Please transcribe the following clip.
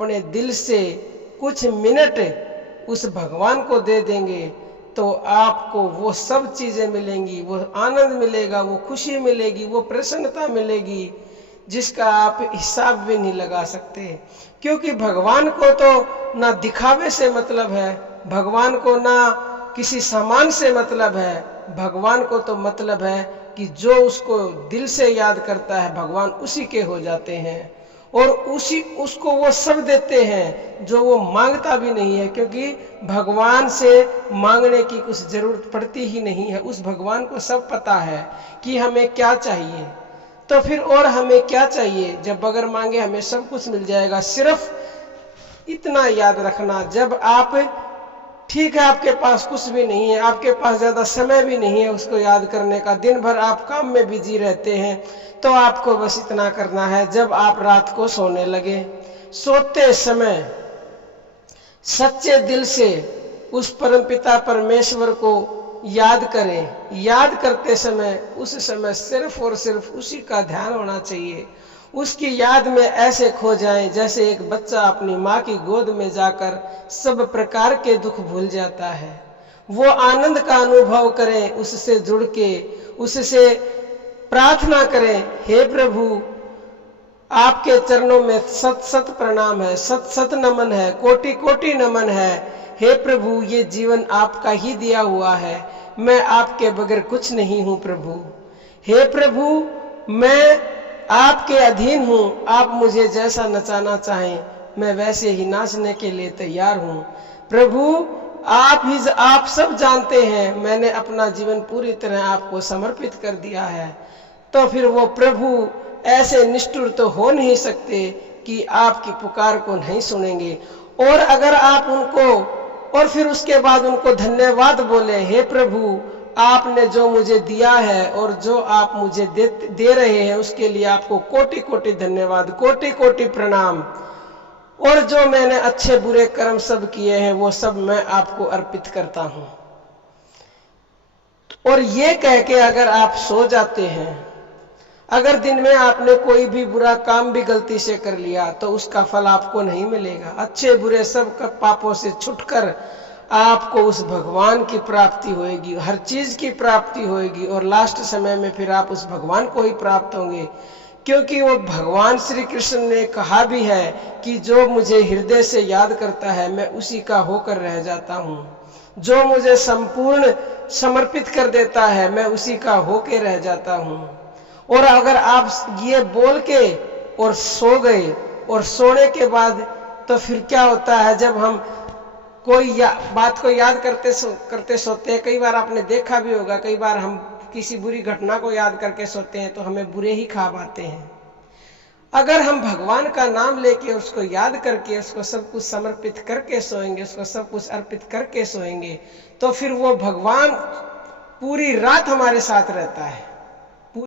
अपने दिल से कुछ मिनट उस भगवान को दे देंगे तो आपको वो सब चीजें मिलेंगी, वो आनंद मिलेगा, वो खुशी मिलेगी, वो प्रसन्नता मिलेगी जिसका आप हिसाब भी नहीं लगा सकते। क्योंकि भगवान को तो ना दिखावे से मतलब है, भगवान को ना किसी सामान से मतलब है, भगवान को तो मतलब है कि जो उसको दिल से याद करता है भगवान उसी के हो जाते हैं और उसको वो सब देते हैं जो वो मांगता भी नहीं है। क्योंकि भगवान से मांगने की कुछ जरूरत पड़ती ही नहीं है, उस भगवान को सब पता है कि हमें क्या चाहिए। तो फिर और हमें क्या चाहिए, जब बगैर मांगे हमें सब कुछ मिल जाएगा। सिर्फ इतना याद रखना, जब आप ठीक है आपके पास कुछ भी नहीं है, आपके पास ज्यादा समय भी नहीं है उसको याद करने का, दिन भर आप काम में बिजी रहते हैं, तो आपको बस इतना करना है, जब आप रात को सोने लगे, सोते समय सच्चे दिल से उस परमपिता परमेश्वर को याद करें। याद करते समय उस समय सिर्फ और सिर्फ उसी का ध्यान होना चाहिए। उसकी याद में ऐसे खो जाएं जैसे एक बच्चा अपनी माँ की गोद में जाकर सब प्रकार के दुख भूल जाता है। वो आनंद का अनुभव करें, उससे जुड़ के उससे प्रार्थना करें, हे प्रभु आपके चरणों में सत सत प्रणाम है, सत सत नमन है, कोटि कोटि नमन है। हे प्रभु ये जीवन आपका ही दिया हुआ है, मैं आपके बगैर कुछ नहीं हूँ प्रभु। हे प्रभु मैं आपके अधीन हूँ, आप मुझे जैसा नचाना चाहें मैं वैसे ही नाचने के लिए तैयार हूँ। प्रभु आप सब जानते हैं मैंने अपना जीवन पूरी तरह आपको समर्पित कर दिया है। तो फिर वो प्रभु ऐसे निष्ठुर तो हो नहीं सकते कि आपकी पुकार को नहीं सुनेंगे। और अगर आप उनको और फिर उसके बाद उनको धन्यवाद बोले, हे प्रभु आपने जो मुझे दिया है और जो आप मुझे दे रहे हैं उसके लिए आपको कोटि कोटि धन्यवाद, कोटि कोटि प्रणाम। और जो मैंने अच्छे बुरे कर्म सब किए हैं वो सब मैं आपको अर्पित करता हूं। और ये कह के अगर आप सो जाते हैं, अगर दिन में आपने कोई भी बुरा काम भी गलती से कर लिया तो उसका फल आपको नहीं मिलेगा। अच्छे बुरे सब पापों से छुटकर आपको उस भगवान की प्राप्ति होगी, हर चीज की प्राप्ति होगी और लास्ट समय में फिर आप उस भगवान को ही प्राप्त होंगे। क्योंकि वो भगवान श्री कृष्ण ने कहा भी है कि जो मुझे हृदय से याद करता है मैं उसी का होकर रह जाता हूँ, जो मुझे संपूर्ण समर्पित कर देता है मैं उसी का होकर रह जाता हूँ। और अगर आप ये बोल के और सो गए और सोने के बाद तो फिर क्या होता है, जब हम कोई बात को याद करते सोते हैं, कई बार आपने देखा भी होगा, कई बार हम किसी बुरी घटना को याद करके सोते हैं तो हमें बुरे ही ख्वाब आते हैं। अगर हम भगवान का नाम लेके उसको याद करके उसको सब कुछ समर्पित करके सोएंगे, उसको सब कुछ अर्पित करके सोएंगे, तो फिर वो भगवान पूरी रात हमारे साथ रहता है।